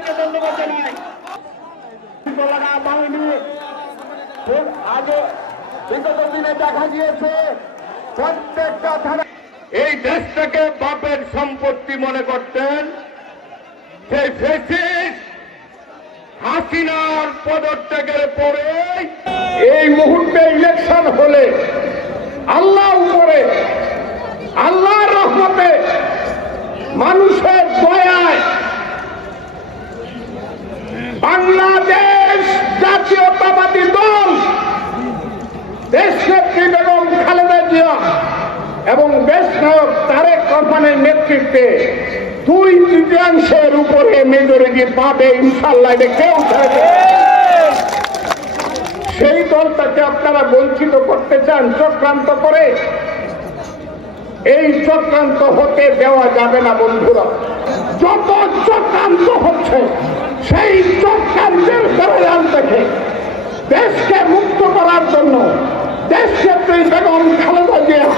সবাইকে ধন্যবাদ জানাই। বাহিনী আগে বিগত দিনে দেখা গিয়েছে প্রত্যেকটা থানা এই দেশটাকে বাপের সম্পত্তি মনে করতেন। সেই ফ্যাসিস্ট হাসিনার পদত্যাগের পরে এই মুহূর্তে ইলেকশন হলে আল্লাহ উপরে আল্লাহর রহমতে মানুষের দয়ায় বাংলাদেশ জাতীয়তাবাদী দল দেশনেত্রী বেগম খালেদা জিয়া এবং দেশনায়ক তারেক রহমানের নেতৃত্বে 2/3 উপরে মেজরিটি পাবে ইনশাআল্লাহ। কেউ সেই দলটাকে আপনারা বঞ্চিত করতে চান চক্রান্ত করে। এই চক্রান্ত হতে দেওয়া যাবে না বন্ধুরা। যত চক্রান্ত হচ্ছে সেই চক্রান্তের দরজান থেকে দেশকে মুক্ত করার জন্য দেশনেত্রী বেগম খালেদা জিয়া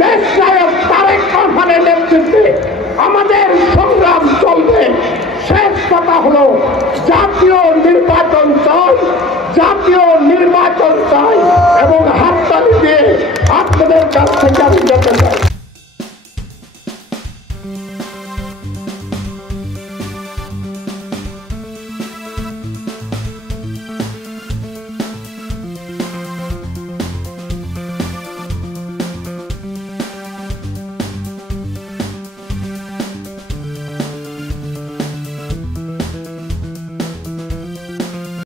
দেশ নায়ক তারেক রহমানের নেতৃত্বে আমাদের সংগ্রাম চলবে। শেষ কথা হলো জাতীয় নির্বাচন চাই, জাতীয় নির্বাচন চাই এবং হাততালি দিয়ে আপনাদের কাছ থেকে আমি যেতে চাই।